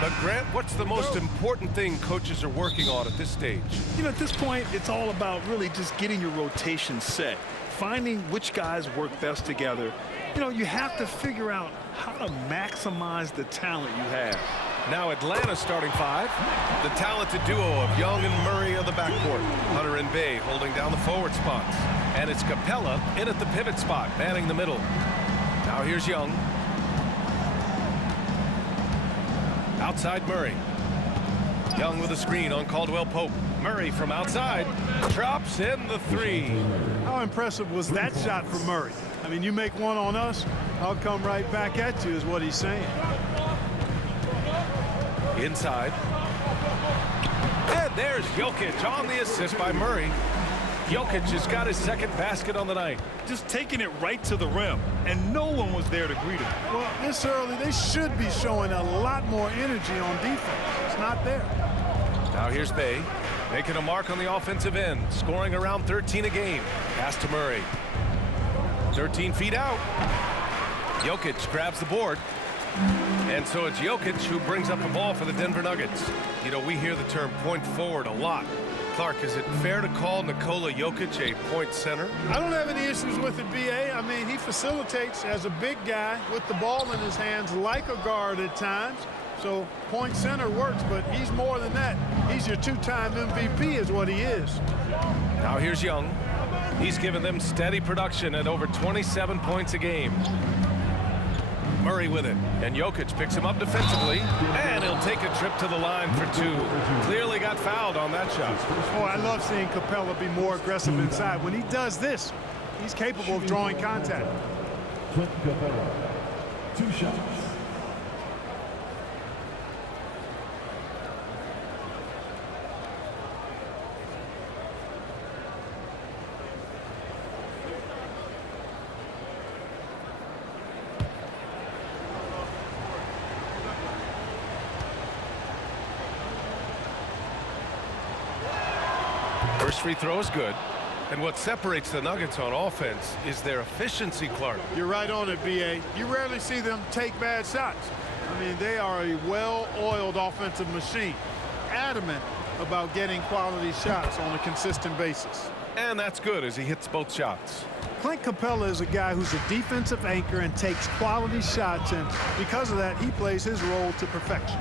But Grant, what's the most important thing coaches are working on at this stage? You know, at this point, it's all about really just getting your rotation set, finding which guys work best together. You know, you have to figure out how to maximize the talent you have. Now Atlanta's starting five. The talented duo of Young and Murray on the backcourt. Hunter and Bay holding down the forward spots. And it's Capela in at the pivot spot, manning the middle. Now here's Young. Outside Murray. Young with a screen on Caldwell Pope. Murray from outside drops in the three. How impressive was that shot from Murray? I mean, you make one on us, I'll come right back at you is what he's saying. Inside. And there's Jokic on the assist by Murray. Jokic has got his second basket on the night. Just taking it right to the rim, and no one was there to greet him. Well, this early, they should be showing a lot more energy on defense. It's not there. Now here's Bay, making a mark on the offensive end, scoring around 13 a game. Pass to Murray. 13 feet out. Jokic grabs the board. And so it's Jokic who brings up the ball for the Denver Nuggets. You know, we hear the term point forward a lot. Clark, is it fair to call Nikola Jokic a point center? I don't have any issues with it, B.A. I mean, he facilitates as a big guy with the ball in his hands like a guard at times. So point center works, but he's more than that. He's your two-time MVP is what he is. Now here's Young. He's given them steady production at over 27 points a game. Murray with it, and Jokic picks him up defensively, and he'll take a trip to the line for two. Clearly got fouled on that shot. Oh, I love seeing Capela be more aggressive inside. When he does this, he's capable of drawing contact. Clint Capela, 2 shots. First free throw is good. And what separates the Nuggets on offense is their efficiency, Clark. You're right on it, B.A. You rarely see them take bad shots. I mean, they are a well-oiled offensive machine, adamant about getting quality shots on a consistent basis. And that's good as he hits both shots. Clint Capela is a guy who's a defensive anchor and takes quality shots, and because of that, he plays his role to perfection.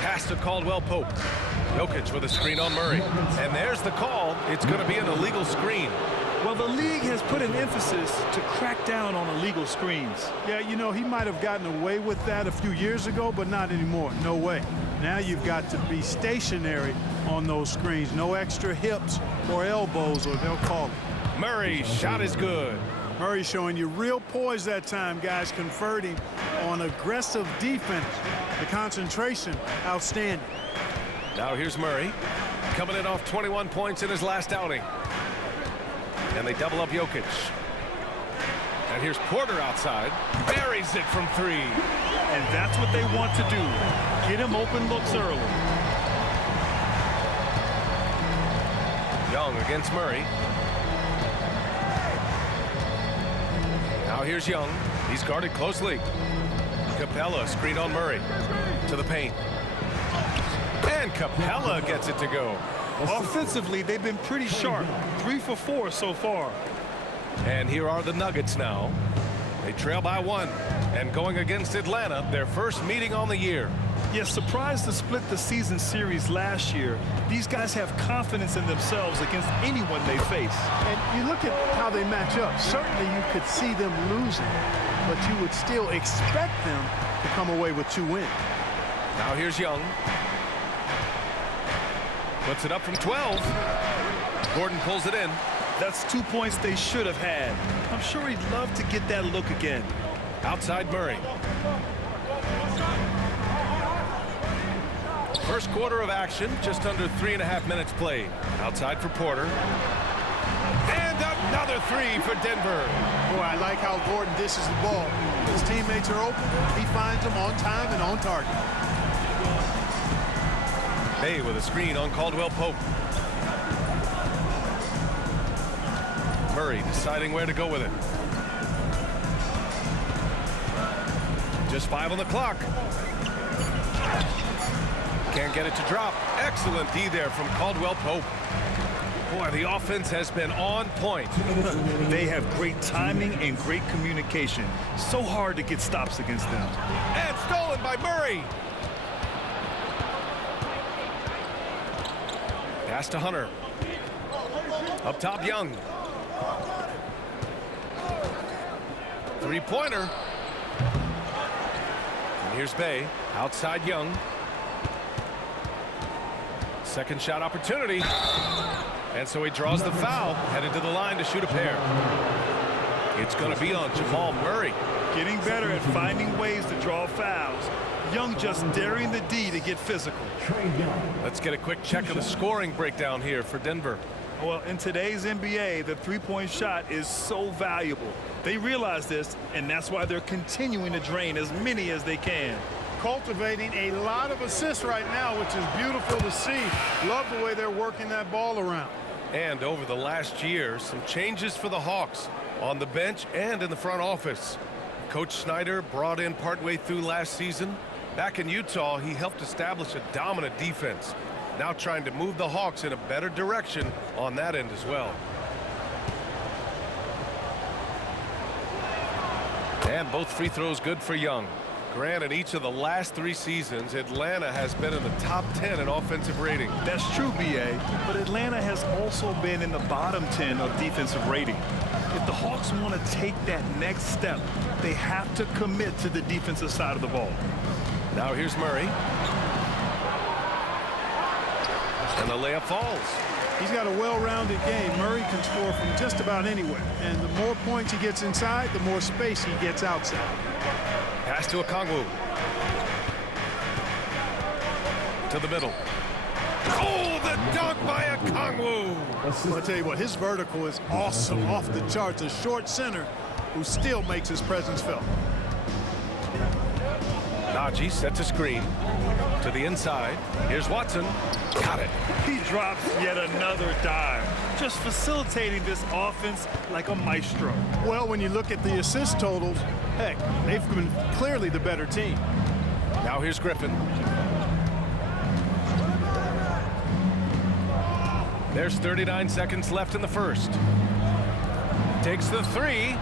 Pass to Caldwell Pope. Jokic with a screen on Murray. And there's the call. It's going to be an illegal screen. Well, the league has put an emphasis to crack down on illegal screens. Yeah, you know, he might have gotten away with that a few years ago, but not anymore. No way. Now you've got to be stationary on those screens. No extra hips or elbows, or they'll call it. Murray's shot is good. Murray showing you real poise that time, guys, converting on aggressive defense. The concentration, outstanding. Now here's Murray, coming in off 21 points in his last outing. And they double up Jokic. And here's Porter outside. Buries it from three. And that's what they want to do. Get him open looks early. Young against Murray. Now here's Young. He's guarded closely. Capela screen on Murray. To the paint. And Capela gets it to go. Offensively, they've been pretty sharp. 3 for 4 so far. And here are the Nuggets now. They trail by 1. And going against Atlanta, their first meeting on the year. Yes, surprised to split the season series last year. These guys have confidence in themselves against anyone they face. And you look at how they match up. Certainly you could see them losing, but you would still expect them to come away with 2 wins. Now here's Young. Puts it up from 12. Gordon pulls it in. That's 2 points they should have had. I'm sure he'd love to get that look again. Outside Murray. First quarter of action, just under 3.5 minutes played. Outside for Porter. And another three for Denver. Boy, I like how Gordon dishes the ball. His teammates are open. He finds them on time and on target. Bay with a screen on Caldwell Pope. Murray deciding where to go with it. Just 5 on the clock. Can't get it to drop. Excellent D there from Caldwell Pope. Boy, the offense has been on point. They have great timing and great communication. So hard to get stops against them. And stolen by Murray. Pass to Hunter. Up top, Young. Three-pointer. And here's Bay. Outside Young. Second shot opportunity. And so he draws the foul, headed to the line to shoot a pair. It's going to be on Jamal Murray. Getting better at finding ways to draw fouls. Young just daring the D to get physical. Trae Young. Let's get a quick check of the scoring breakdown here for Denver. Well, in today's NBA, the three-point shot is so valuable. They realize this, and that's why they're continuing to drain as many as they can. Cultivating a lot of assists right now, which is beautiful to see. Love the way they're working that ball around. And over the last year, some changes for the Hawks on the bench and in the front office. Coach Snyder brought in partway through last season. Back in Utah, he helped establish a dominant defense. Now trying to move the Hawks in a better direction on that end as well. And both free throws good for Young. Granted, each of the last 3 seasons, Atlanta has been in the top 10 in offensive rating. That's true, B.A., but Atlanta has also been in the bottom 10 of defensive rating. If the Hawks want to take that next step, they have to commit to the defensive side of the ball. Now here's Murray. And the layup falls. He's got a well-rounded game. Murray can score from just about anywhere. And the more points he gets inside, the more space he gets outside. Pass to Okongwu. To the middle. Oh, the dunk by Okongwu. I'll tell you what, his vertical is awesome, off the charts. A short center who still makes his presence felt. Najee sets a screen. To the inside. Here's Watson. Got it. He drops yet another dime, just facilitating this offense like a maestro. Well, when you look at the assist totals, heck, they've been clearly the better team. Now here's Griffin. There's 39 seconds left in the first. Takes the three.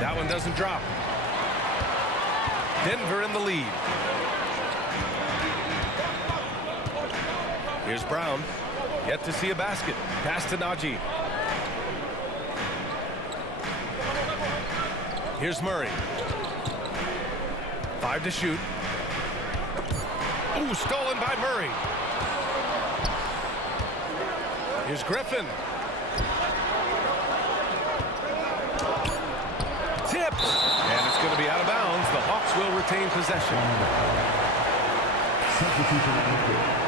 That one doesn't drop. Denver in the lead. Here's Brown. Yet to see a basket. Pass to Najee. Here's Murray. 5 to shoot. Ooh, stolen by Murray. Here's Griffin. Tipped. And it's going to be out of bounds. The Hawks will retain possession. Substitution active.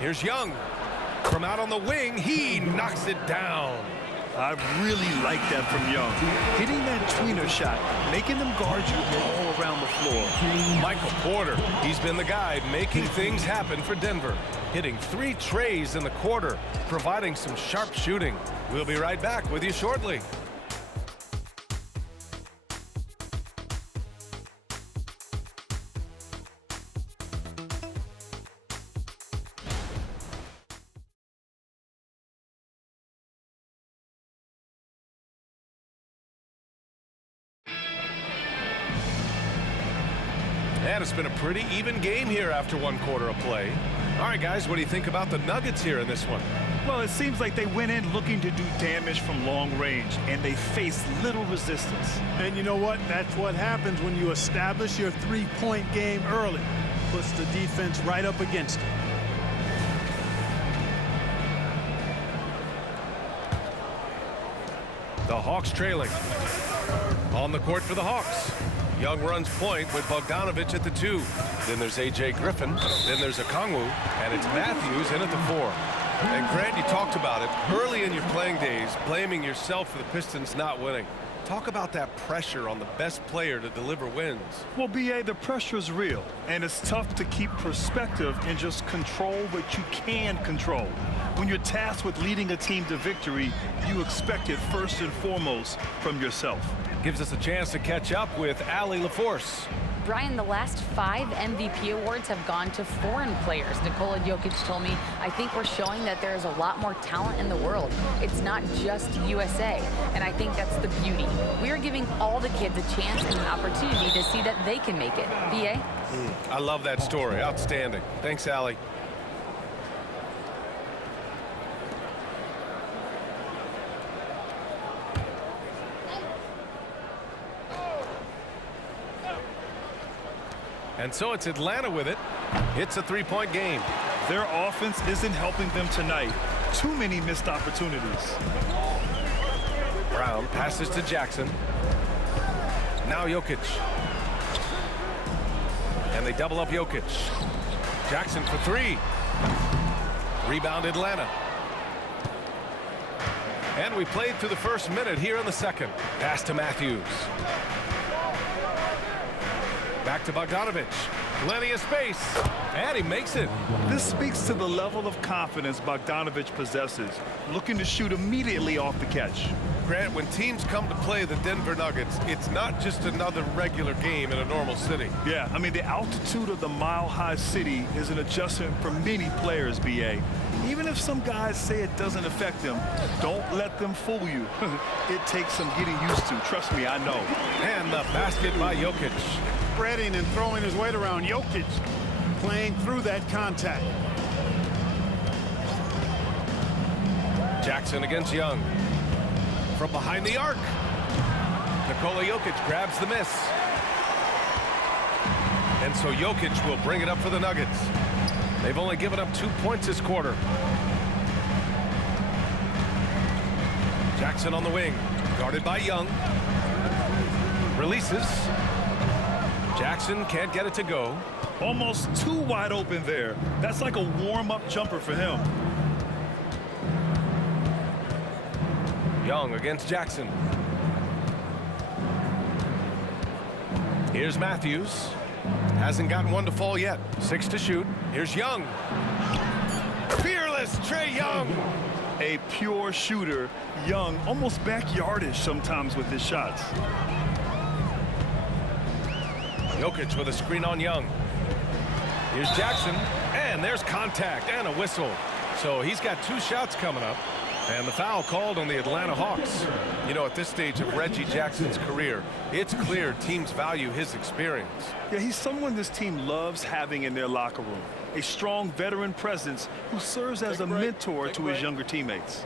Here's Young. From out on the wing, he knocks it down. I really like that from Young. Hitting that tweener shot, making them guard you all around the floor. Michael Porter, he's been the guy making things happen for Denver. Hitting 3 trays in the quarter, providing some sharp shooting. We'll be right back with you shortly. And it's been a pretty even game here after 1 quarter of play. All right, guys, what do you think about the Nuggets here in this one? Well, it seems like they went in looking to do damage from long range, and they faced little resistance. And you know what? That's what happens when you establish your three-point game early. Puts the defense right up against it. The Hawks trailing. On the court for the Hawks. Young runs point with Bogdanovic at the 2. Then there's A.J. Griffin. Then there's Okongwu. And it's Matthews in at the 4. And Grant, you talked about it early in your playing days, blaming yourself for the Pistons not winning. Talk about that pressure on the best player to deliver wins. Well, B.A., the pressure is real, and it's tough to keep perspective and just control what you can control. When you're tasked with leading a team to victory, you expect it first and foremost from yourself. Gives us a chance to catch up with Allie LaForce. Brian, the last 5 MVP awards have gone to foreign players. Nikola Jokic told me, I think we're showing that there's a lot more talent in the world. It's not just USA, and I think that's the beauty. We're giving all the kids a chance and an opportunity to see that they can make it. B.A.? I love that story. Outstanding. Thanks, Allie. And so it's Atlanta with it. It's a 3-point game. Their offense isn't helping them tonight. Too many missed opportunities. Brown passes to Jackson. Now Jokic. And they double up Jokic. Jackson for 3. Rebound Atlanta. And we played through the first minute here in the second. Pass to Matthews. Back to Bogdanovic. Plenty of space. And he makes it. This speaks to the level of confidence Bogdanovic possesses, looking to shoot immediately off the catch. Grant, when teams come to play the Denver Nuggets, it's not just another regular game in a normal city. Yeah, I mean, the altitude of the mile-high city is an adjustment for many players, B.A. Even if some guys say it doesn't affect them, don't let them fool you. It takes some getting used to. Trust me, I know. And the basket by Jokic. Spreading and throwing his weight around. Jokic playing through that contact. Jackson against Young. From behind the arc. Nikola Jokic grabs the miss. And so Jokic will bring it up for the Nuggets. They've only given up 2 points this quarter. Jackson on the wing. Guarded by Young. Releases. Jackson can't get it to go. Almost too wide open there. That's like a warm-up jumper for him. Young against Jackson. Here's Matthews. Hasn't gotten one to fall yet. 6 to shoot. Here's Young. Fearless Trae Young. A pure shooter. Young, almost backyardish sometimes with his shots. Jokic with a screen on Young. Here's Jackson, and there's contact and a whistle. So he's got 2 shots coming up, and the foul called on the Atlanta Hawks. You know, at this stage of Reggie Jackson's career, it's clear teams value his experience. Yeah, he's someone this team loves having in their locker room. A strong veteran presence who serves as a mentor to his younger teammates.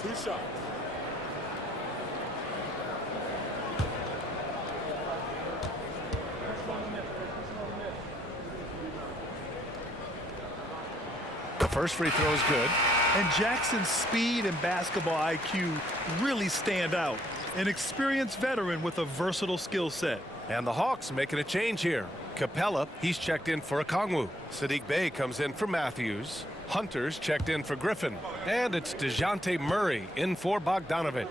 First free throw is good. And Jackson's speed and basketball IQ really stand out. An experienced veteran with a versatile skill set. And the Hawks making a change here. Capela, he's checked in for Okongwu. Sadiq Bey comes in for Matthews. Hunter's checked in for Griffin. And it's Dejounte Murray in for Bogdanovic.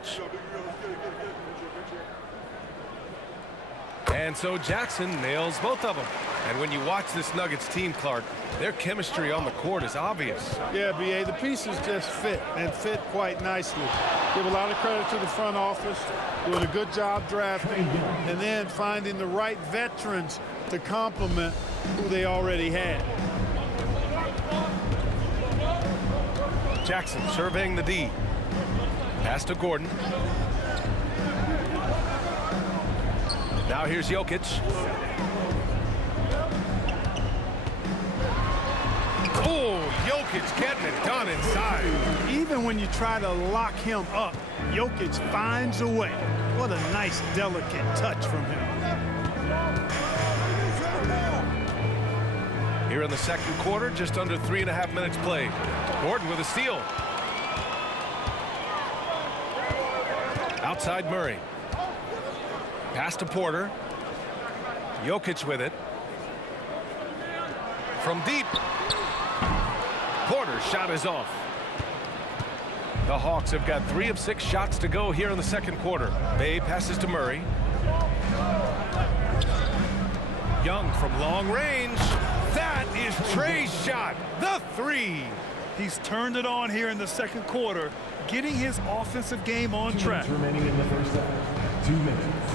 And so Jackson nails both of them. And when you watch this Nuggets team, Clark, their chemistry on the court is obvious. Yeah, B.A., the pieces just fit, and fit quite nicely. Give a lot of credit to the front office, doing a good job drafting, and then finding the right veterans to complement who they already had. Jackson surveying the D. Pass to Gordon. Now here's Jokic. Oh, Jokic getting it done inside. Even when you try to lock him up, Jokic finds a way. What a nice, delicate touch from him. Here in the second quarter, just under 3.5 minutes played. Gordon with a steal. Outside Murray. Pass to Porter. Jokic with it. From deep. Porter's shot is off. The Hawks have got 3 of 6 shots to go here in the second quarter. Bey passes to Murray. Young from long range. That is Trae's shot. The three. He's turned it on here in the second quarter, getting his offensive game on 2 track. minutes remaining in the first half. 2 minutes.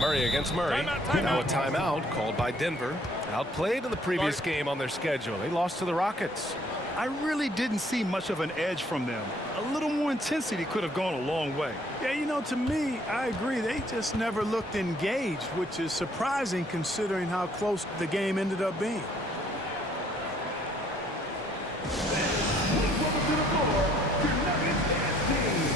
Murray against Murray. Timeout. Now a timeout called by Denver. Outplayed in the previous game on their schedule. They lost to the Rockets. I really didn't see much of an edge from them. A little more intensity could have gone a long way. Yeah, you know, to me, I agree. They just never looked engaged, which is surprising considering how close the game ended up being. Welcome to the floor, your Nuggets dance team.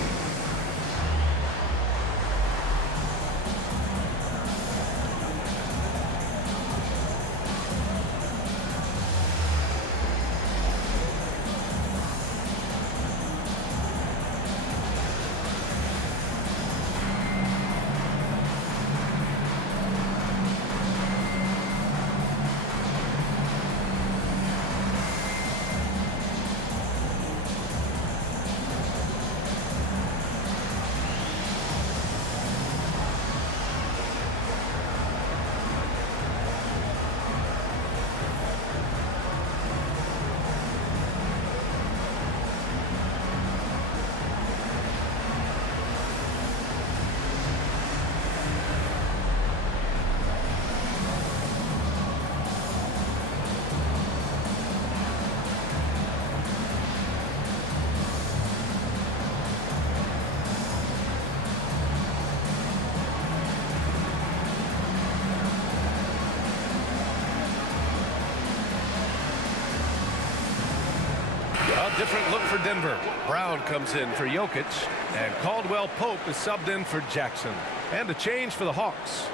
A different look for Denver. Brown comes in for Jokic, and Caldwell Pope is subbed in for Jackson. And a change for the Hawks.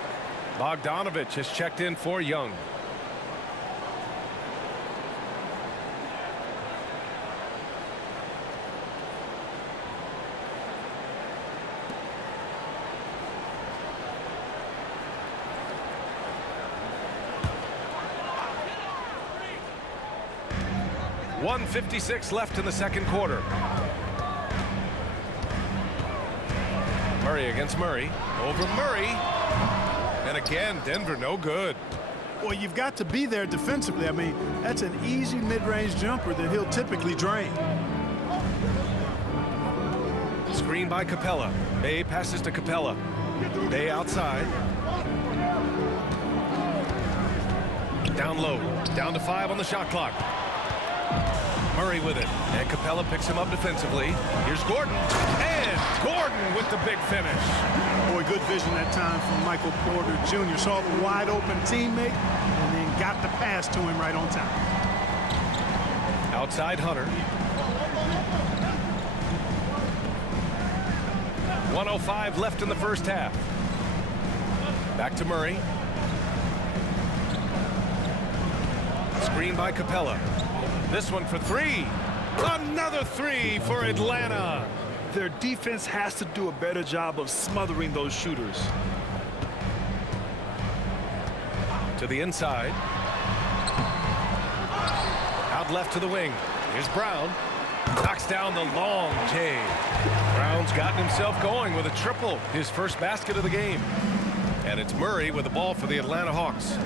Bogdanovich has checked in for Young. .156 left in the second quarter. Murray against Murray. Over Murray. And again, Denver no good. Well, you've got to be there defensively. I mean, that's an easy mid-range jumper that he'll typically drain. Screen by Capela. Bay passes to Capela. Bay outside. Down low. Down to 5 on the shot clock. Murray with it, and Capela picks him up defensively. Here's Gordon, and Gordon with the big finish. Boy, good vision that time from Michael Porter Jr. Saw the wide open teammate and then got the pass to him right on time. Outside Hunter. 1:05 left in the first half. Back to Murray. Screen by Capela. This one for 3. Another 3 for Atlanta. Their defense has to do a better job of smothering those shooters. To the inside. Out left to the wing. Here's Brown. Knocks down the long J. Brown's gotten himself going with a triple. His first basket of the game. And it's Murray with the ball for the Atlanta Hawks.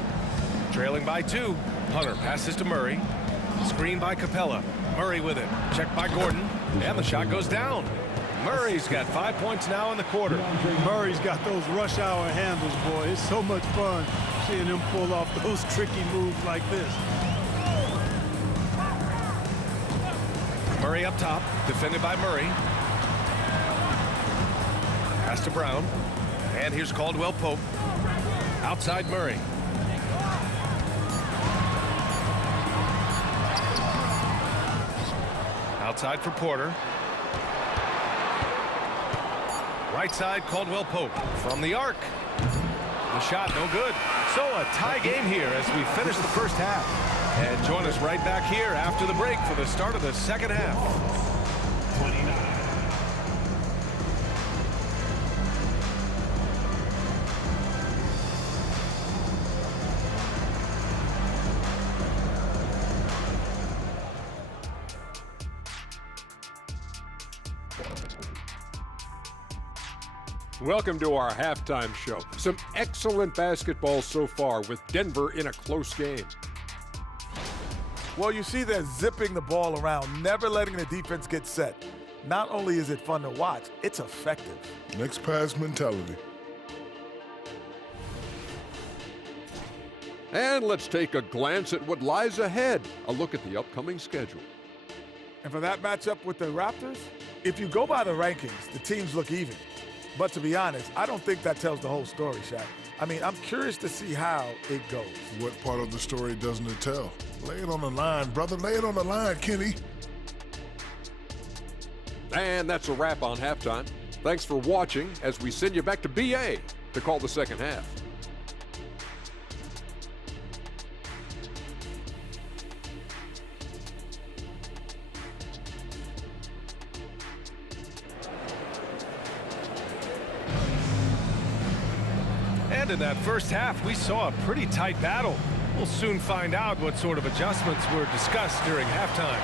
Trailing by 2. Hunter passes to Murray. Screen by Capela. Murray with it. Checked by Gordon. And the shot goes down. Murray's got 5 points now in the quarter. Murray's got those rush hour handles, boy. It's so much fun seeing him pull off those tricky moves like this. Murray up top. Defended by Murray. Pass to Brown. And here's Caldwell Pope. Outside Murray. Outside for Porter. Right side, Caldwell Pope from the arc. The shot no good. So a tie game here as we finish the first half. And join us right back here after the break for the start of the second half. 29. Welcome to our halftime show. Some excellent basketball so far with Denver in a close game. Well, you see they're zipping the ball around, never letting the defense get set. Not only is it fun to watch, it's effective. Next pass mentality. And let's take a glance at what lies ahead. A look at the upcoming schedule. And for that matchup with the Raptors, if you go by the rankings, the teams look even. But to be honest, I don't think that tells the whole story, Shaq. I mean, I'm curious to see how it goes. What part of the story doesn't it tell? Lay it on the line, brother. Lay it on the line, Kenny. And that's a wrap on halftime. Thanks for watching as we send you back to BA to call the second half. And in that first half, we saw a pretty tight battle. We'll soon find out what sort of adjustments were discussed during halftime.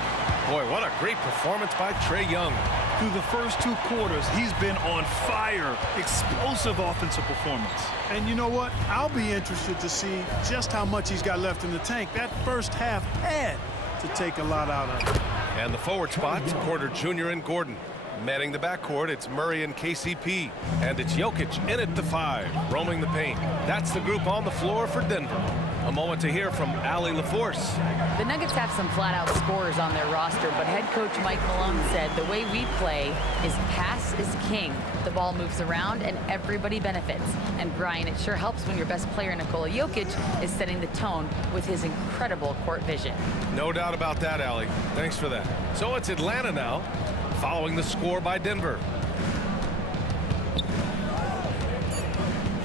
Boy, what a great performance by Trae Young. Through the first 2 quarters, he's been on fire. Explosive offensive performance. And you know what? I'll be interested to see just how much he's got left in the tank. That first half had to take a lot out of it. And the forward spot, Porter Jr. and Gordon. Manning the backcourt, it's Murray and KCP. And it's Jokic in at the 5, roaming the paint. That's the group on the floor for Denver. A moment to hear from Allie LaForce. The Nuggets have some flat-out scorers on their roster, but head coach Mike Malone said the way we play is pass is king. The ball moves around and everybody benefits. And Brian, it sure helps when your best player, Nikola Jokic, is setting the tone with his incredible court vision. No doubt about that, Allie. Thanks for that. So it's Atlanta now, following the score by Denver.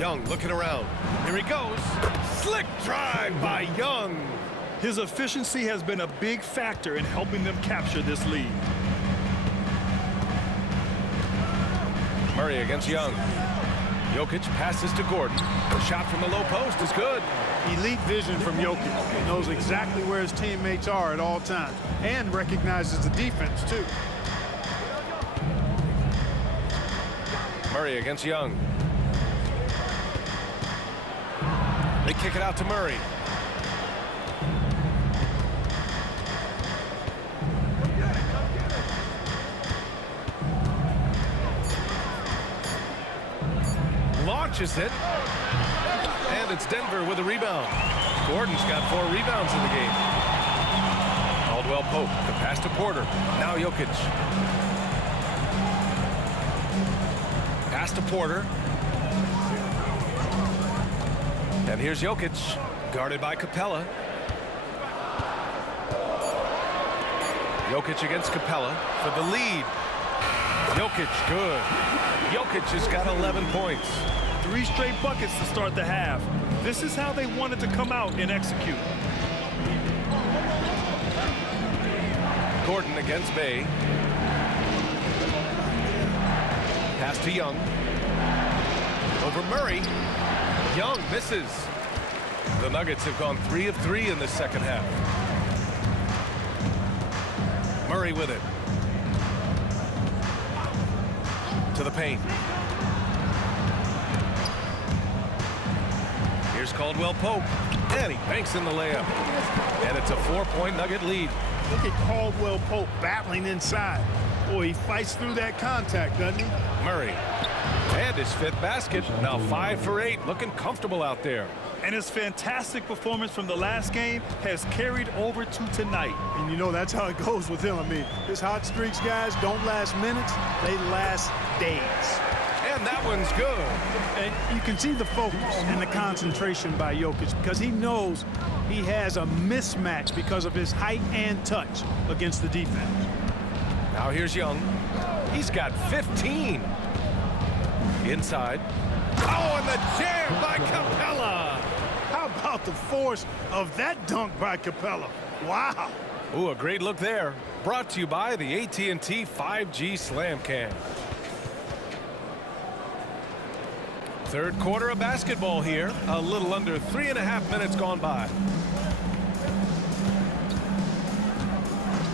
Young looking around. Here he goes. Slick drive by Young. His efficiency has been a big factor in helping them capture this lead. Murray against Young. Jokic passes to Gordon. The shot from the low post is good. Elite vision from Jokic. He knows exactly where his teammates are at all times and recognizes the defense, too. Murray against Young. They kick it out to Murray. Launches it. And it's Denver with a rebound. Gordon's got 4 rebounds in the game. Caldwell Pope, the pass to Porter. Now Jokic. Pass to Porter. And here's Jokic, guarded by Capela. Jokic against Capela for the lead. Jokic, good. Jokic has got 11 points. 3 straight buckets to start the half. This is how they wanted to come out and execute. Gordon against Bay. Pass to Young. Over Murray. Young misses. The Nuggets have gone 3 of 3 in the second half. Murray with it. To the paint. Here's Caldwell Pope. And he banks in the layup. And it's a 4-point Nugget lead. Look at Caldwell Pope battling inside. Boy, he fights through that contact, doesn't he? Murray. And his 5th basket. Now 5 for 8. Looking comfortable out there. And his fantastic performance from the last game has carried over to tonight. And you know, that's how it goes with him. I mean, his hot streaks, guys, don't last minutes. They last days. And that one's good. And you can see the focus and the concentration by Jokic because he knows he has a mismatch because of his height and touch against the defense. Now here's Young. He's got 15. Inside. Oh, and the jam by Capela. How about the force of that dunk by Capela? Wow. Ooh, a great look there. Brought to you by the AT&T 5G Slam Cam. Third quarter of basketball here. A little under 3.5 minutes gone by.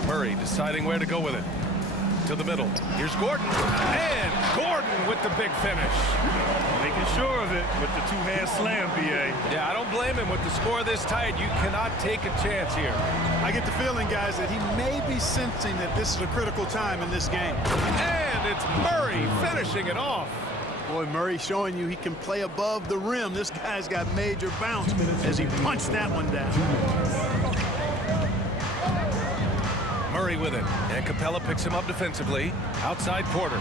Murray deciding where to go with it. to the middle. Here's Gordon. And Gordon with the big finish. Making sure of it with the two-hand slam, B.A. Yeah, I don't blame him. With the score this tight, you cannot take a chance here. I get the feeling, guys, that he may be sensing that this is a critical time in this game. And it's Murray finishing it off. Boy, Murray showing you he can play above the rim. This guy's got major bounce as he punched that one down. Murray with it, and Capela picks him up defensively. Outside Porter.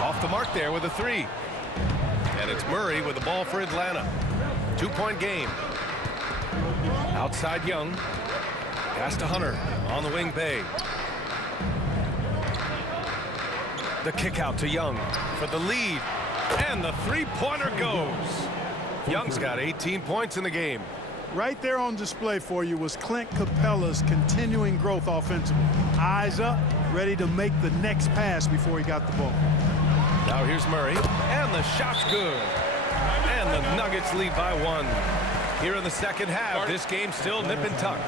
Off the mark there with a three. And it's Murray with the ball for Atlanta. 2-point game. Outside Young. Pass to Hunter on the wing, Bay. The kick out to Young for the lead. And the three-pointer goes. Young's got 18 points in the game. Right there on display for you was Clint Capela's continuing growth offensively. Eyes up, ready to make the next pass before he got the ball. Now here's Murray, and the shot's good. And the Nuggets lead by 1. Here in the second half, this game's still nip and tuck.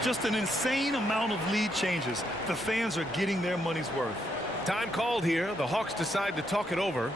Just an insane amount of lead changes. The fans are getting their money's worth. Time called here. The Hawks decide to talk it over.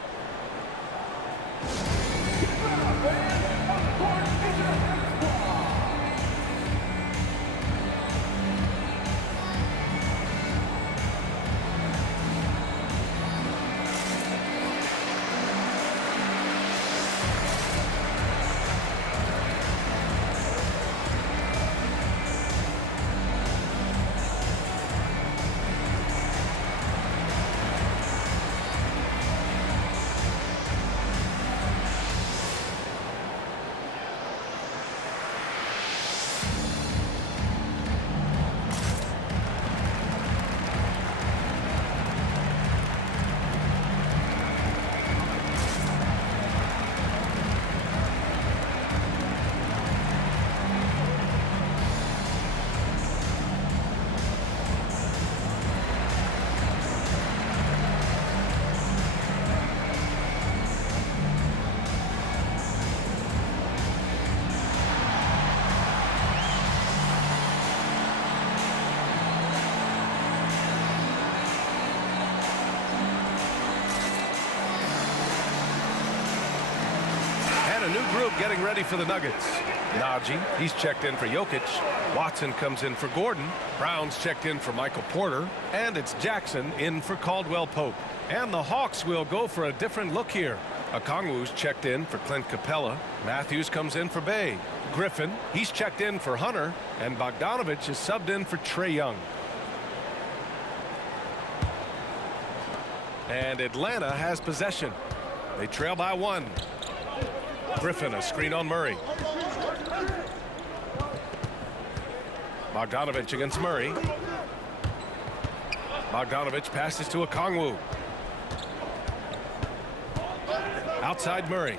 A new group getting ready for the Nuggets. Najee, he's checked in for Jokic. Watson comes in for Gordon. Brown's checked in for Michael Porter. And it's Jackson in for Caldwell Pope. And the Hawks will go for a different look here. Okongwu's checked in for Clint Capela. Matthews comes in for Bay. Griffin, he's checked in for Hunter. And Bogdanovich is subbed in for Trae Young. And Atlanta has possession. They trail by 1. Griffin, a screen on Murray. Bogdanovich against Murray. Bogdanovich passes to Okongwu. Outside Murray.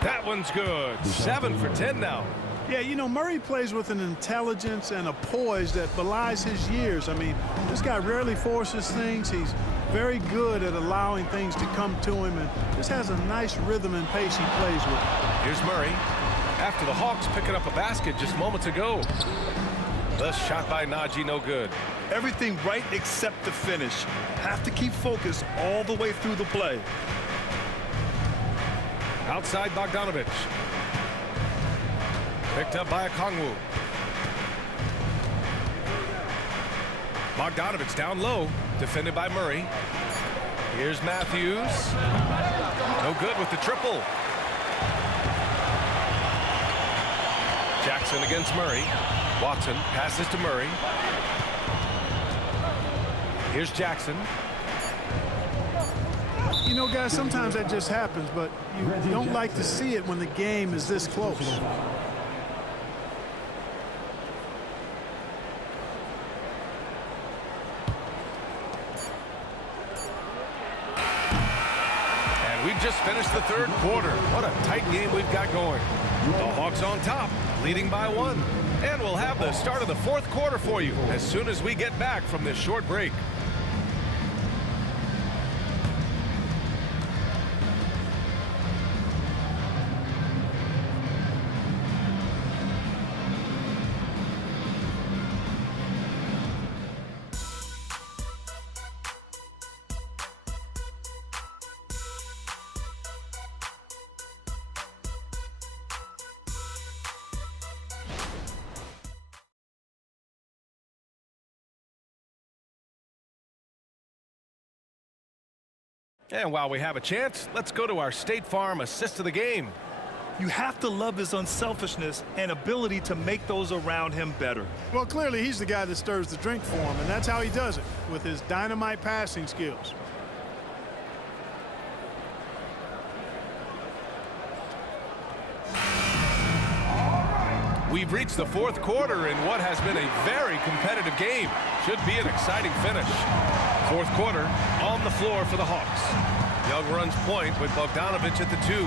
That one's good. 7 for 10 now. Yeah, you know, Murray plays with an intelligence and a poise that belies his years. I mean, this guy rarely forces things. He's very good at allowing things to come to him and just has a nice rhythm and pace he plays with. Here's Murray. After the Hawks picking up a basket just moments ago. The shot by Najee, no good. Everything right except the finish. Have to keep focused all the way through the play. Outside Bogdanovich. Picked up by Okongwu. Bogdanovich down low. Defended by Murray. Here's Matthews. No good with the triple. Jackson against Murray. Watson passes to Murray. Here's Jackson. You know, guys, sometimes that just happens, but you don't like to see it when the game is this close. We've just finished the third quarter. What a tight game we've got going. The Hawks on top, leading by 1. And we'll have the start of the fourth quarter for you as soon as we get back from this short break. And while we have a chance, let's go to our State Farm assist of the game. You have to love his unselfishness and ability to make those around him better. Well, clearly he's the guy that stirs the drink for him, and that's how he does it, with his dynamite passing skills. We've reached the fourth quarter in what has been a very competitive game. Should be an exciting finish. Fourth quarter on the floor for the Hawks. Young runs point with Bogdanovic at the 2.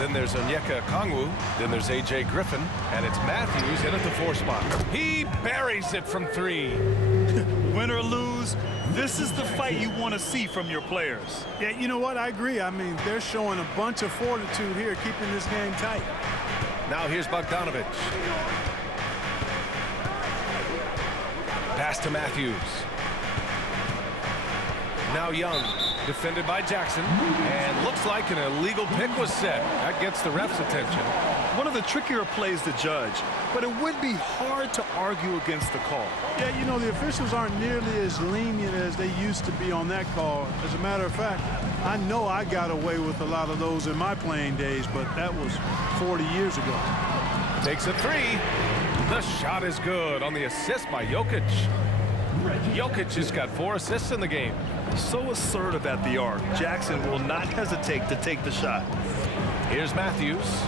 Then there's Onyeka Okongwu. Then there's A.J. Griffin. And it's Matthews in at the 4 spot. He buries it from 3. Win or lose, this is the fight you want to see from your players. Yeah, you know what? I agree. I mean, they're showing a bunch of fortitude here, keeping this game tight. Now here's Bogdanovic. Pass to Matthews. Now Young, defended by Jackson, and looks like an illegal pick was set. That gets the ref's attention. One of the trickier plays to judge, but it would be hard to argue against the call. Yeah, you know, the officials aren't nearly as lenient as they used to be on that call. As a matter of fact, I know I got away with a lot of those in my playing days, but that was 40 years ago. Takes a 3. The shot is good on the assist by Jokic. Jokic has got 4 assists in the game. So assertive at the arc. Jackson will not hesitate to take the shot. Here's Matthews.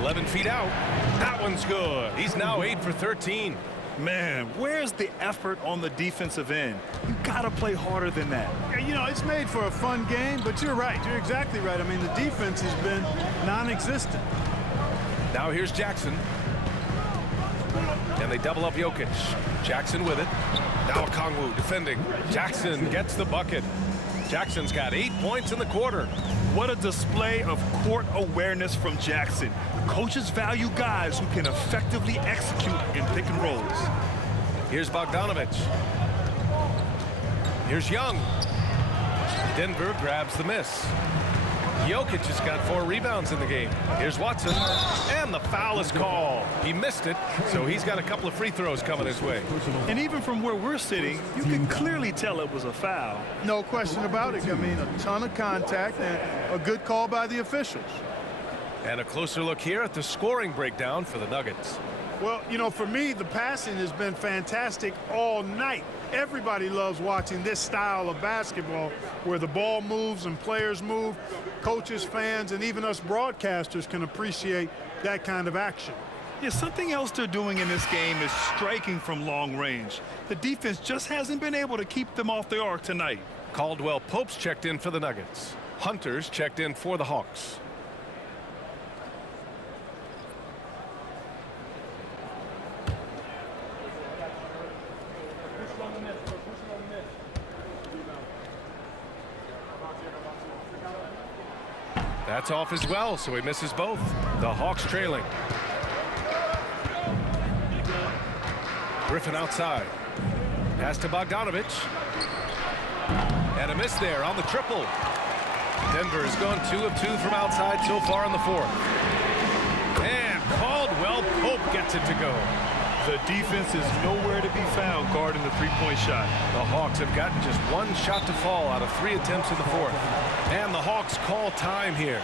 11 feet out. That one's good. He's now 8 for 13. Man, where's the effort on the defensive end? You gotta play harder than that. Yeah, you know, it's made for a fun game, but you're right. You're exactly right. I mean, the defense has been non-existent. Now here's Jackson. And they double up Jokic. Jackson with it. Now Okongwu defending. Jackson gets the bucket. Jackson's got 8 points in the quarter. What a display of court awareness from Jackson. Coaches value guys who can effectively execute in pick and rolls. Here's Bogdanovic. Here's Young. Denver grabs the miss. Jokic has got 4 rebounds in the game. Here's Watson, and the foul is called. He missed it, so he's got a couple of free throws coming his way. And even from where we're sitting, you can clearly tell it was a foul. No question about it. I mean, a ton of contact and a good call by the officials. And a closer look here at the scoring breakdown for the Nuggets. Well, you know, for me, the passing has been fantastic all night. Everybody loves watching this style of basketball where the ball moves and players move. Coaches, fans, and even us broadcasters can appreciate that kind of action. Yeah, something else they're doing in this game is striking from long range. The defense just hasn't been able to keep them off the arc tonight. Caldwell Pope's checked in for the Nuggets. Hunter's checked in for the Hawks. That's off as well, so he misses both. The Hawks trailing. Griffin outside. Pass to Bogdanovic. And a miss there on the triple. Denver has gone 2 of 2 from outside so far in the 4th. And Caldwell Pope gets it to go. The defense is nowhere to be found guarding the three-point shot. The Hawks have gotten just 1 shot to fall out of 3 attempts in the 4th. And the Hawks call time here.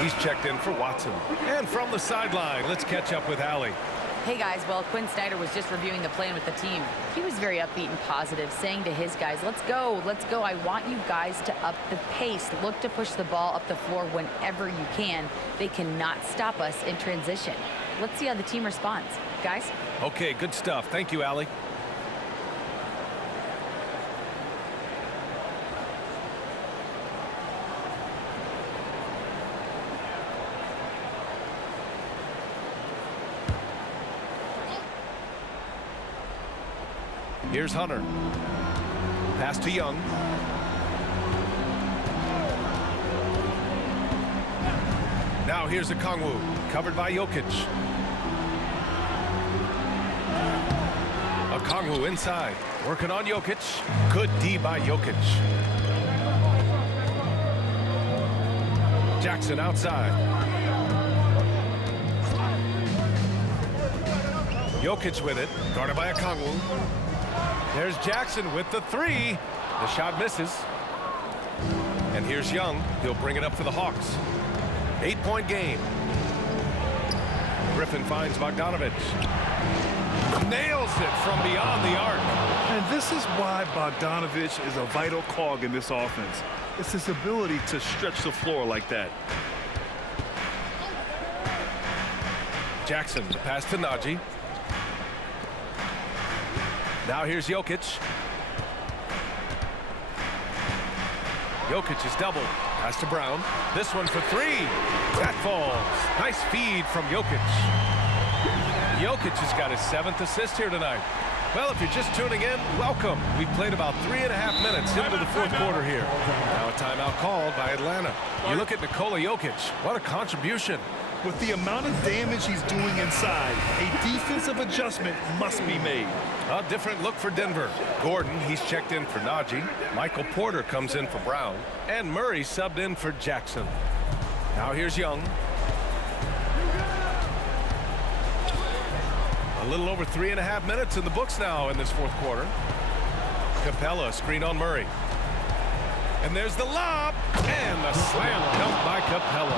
He's checked in for Watson. And from the sideline, let's catch up with Allie. Hey guys, well, Quinn Snyder was just reviewing the plan with the team. He was very upbeat and positive, saying to his guys, let's go. I want you guys to up the pace. Look to push the ball up the floor whenever you can. They cannot stop us in transition. Let's see how the team responds. Guys? Okay, good stuff. Thank you, Allie. Here's Hunter. Pass to Young. Now here's Okongwu, covered by Jokic. Okongwu inside, working on Jokic. Good D by Jokic. Jackson outside. Jokic with it, guarded by Okongwu. There's Jackson with the three. The shot misses. And here's Young. He'll bring it up for the Hawks. 8-point game. Griffin finds Bogdanovic. Nails it from beyond the arc. And this is why Bogdanovic is a vital cog in this offense. It's his ability to stretch the floor like that. Jackson, the pass to Najee. Now here's Jokic. Jokic is doubled. Pass to Brown. This one for three. That falls. Nice feed from Jokic. Jokic has got his 7th assist here tonight. Well, if you're just tuning in, welcome. We've played about 3.5 minutes into the 4th quarter here. Now a timeout called by Atlanta. You look at Nikola Jokic. What a contribution. With the amount of damage he's doing inside, a defensive adjustment must be made. A different look for Denver. Gordon, he's checked in for Najee. Michael Porter comes in for Brown. And Murray subbed in for Jackson. Now here's Young. A little over 3.5 minutes in the books now in this 4th quarter. Capela screen on Murray. And there's the lob. And the slam dunk by Capela.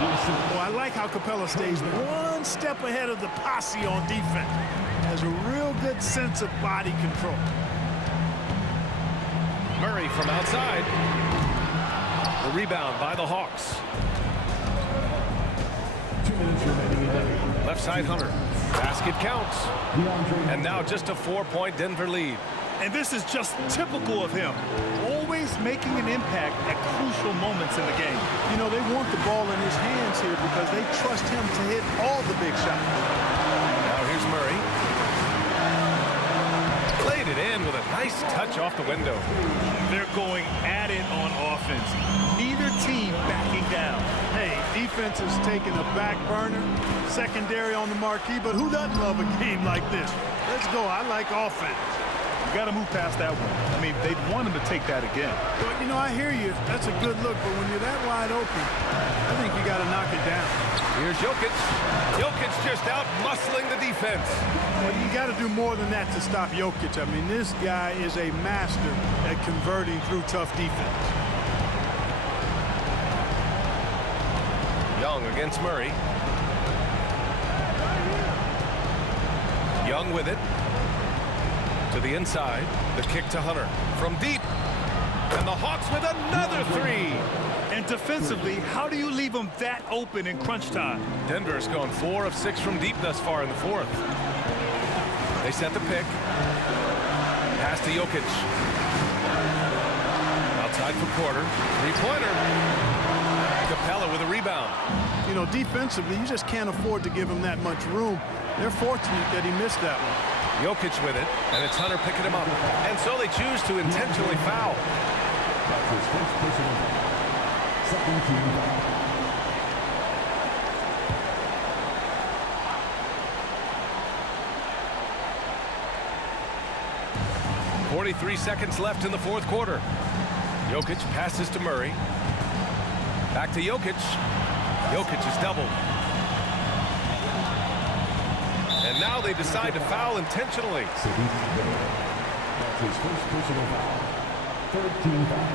Well, I like how Capela stays one step ahead of the posse on defense. Has a real good sense of body control. Murray from outside. The rebound by the Hawks. 2 minutes remaining in the game. Left side Hunter. Basket counts. And now just a 4-point Denver lead. And this is just typical of him. Always making an impact at crucial moments in the game. You know, they want the ball in his hands here because they trust him to hit all the big shots. Now here's Murray. Played it in with a nice touch off the window. They're going at it on offense. Neither team backing down. Hey, defense is taking a back burner, secondary on the marquee, but who doesn't love a game like this? Let's go. I like offense. You got to move past that one. I mean, they'd want him to take that again. Well, you know, I hear you. That's a good look, but when you're that wide open, I think you got to knock it down. Here's Jokic. Jokic just out muscling the defense. Well, you got to do more than that to stop Jokic. I mean, this guy is a master at converting through tough defense. Young against Murray. Young with it. To the inside. The kick to Hunter. From deep. And the Hawks with another three. And defensively, how do you leave them that open in crunch time? Denver's gone 4 of 6 from deep thus far in the 4th. They set the pick. Pass to Jokic. Outside for Porter. 3-pointer. Capela with a rebound. You know, defensively, you just can't afford to give him that much room. They're fortunate that he missed that one. Jokic with it, and it's Hunter picking him up. And so they choose to intentionally foul. That's his first personal foul. Second team foul. 43 seconds left in the 4th quarter. Jokic passes to Murray. Back to Jokic. Jokic is doubled. And now they decide to foul intentionally. So that's his first personal foul. Third team foul.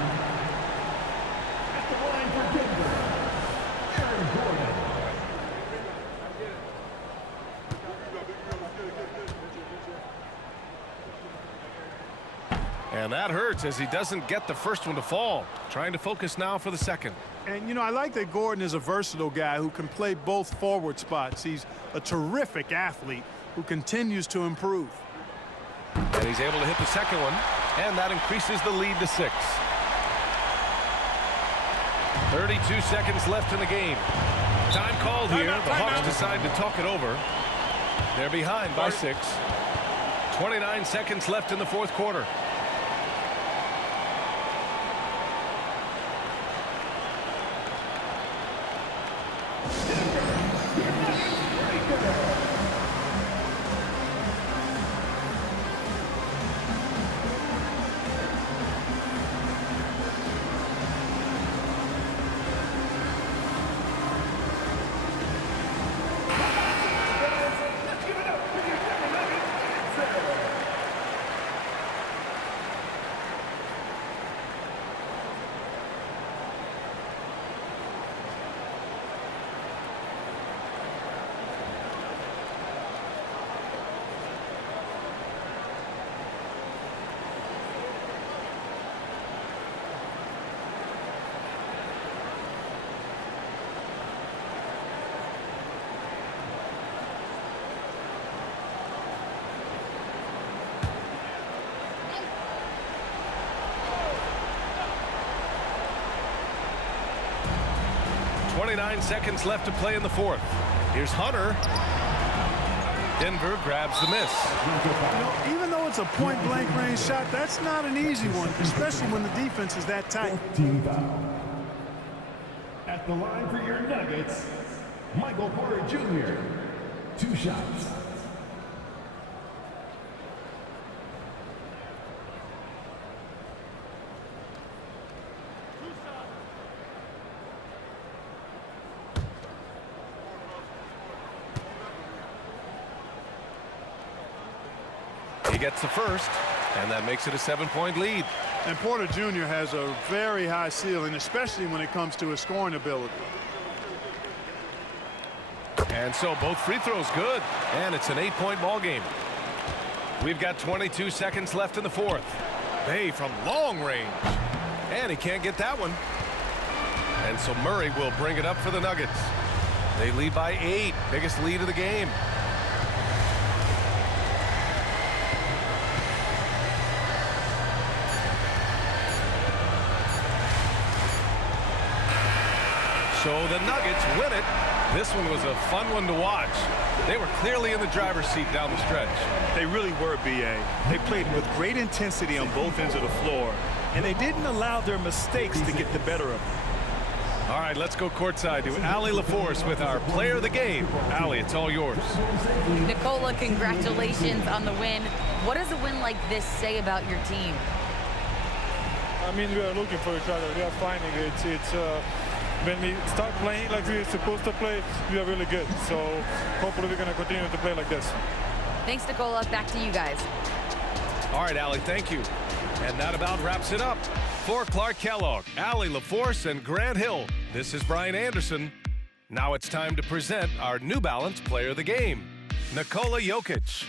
At the line for Denver, Aaron Gordon. And that hurts as he doesn't get the first one to fall. Trying to focus now for the second. And, you know, I like that Gordon is a versatile guy who can play both forward spots. He's a terrific athlete who continues to improve. And he's able to hit the second one, and that increases the lead to 6. 32 seconds left in the game. Time called here. The Hawks decide to talk it over. They're behind by 6. 29 seconds left in the fourth quarter. Nine seconds left to play in the fourth. Here's Hunter. Denver grabs the miss. You know, even though it's a point-blank range shot, that's not an easy one, especially when the defense is that tight. Team foul. At the line for your Nuggets, Michael Porter Jr. 2 shots. He gets the first, and that makes it a 7-point lead. And Porter Jr. has a very high ceiling, especially when it comes to his scoring ability. And so both free throws good, and it's an 8-point ball game. We've got 22 seconds left in the fourth. Bay from long range, and he can't get that one. And so Murray will bring it up for the Nuggets. They lead by 8, biggest lead of the game. So the Nuggets win it. This one was a fun one to watch. They were clearly in the driver's seat down the stretch. They really were, B.A. They played with great intensity on both ends of the floor, and they didn't allow their mistakes to get the better of them. All right, let's go courtside to Allie LaForce with our player of the game. Allie, it's all yours. Nikola, congratulations on the win. What does a win like this say about your team? I mean, we are looking for each other. We are finding it. When we start playing like we're supposed to play, we are really good. So hopefully we're going to continue to play like this. Thanks, Nikola. Back to you guys. All right, Allie, thank you. And that about wraps it up. For Clark Kellogg, Allie LaForce, and Grant Hill, this is Brian Anderson. Now it's time to present our New Balance Player of the Game, Nikola Jokic.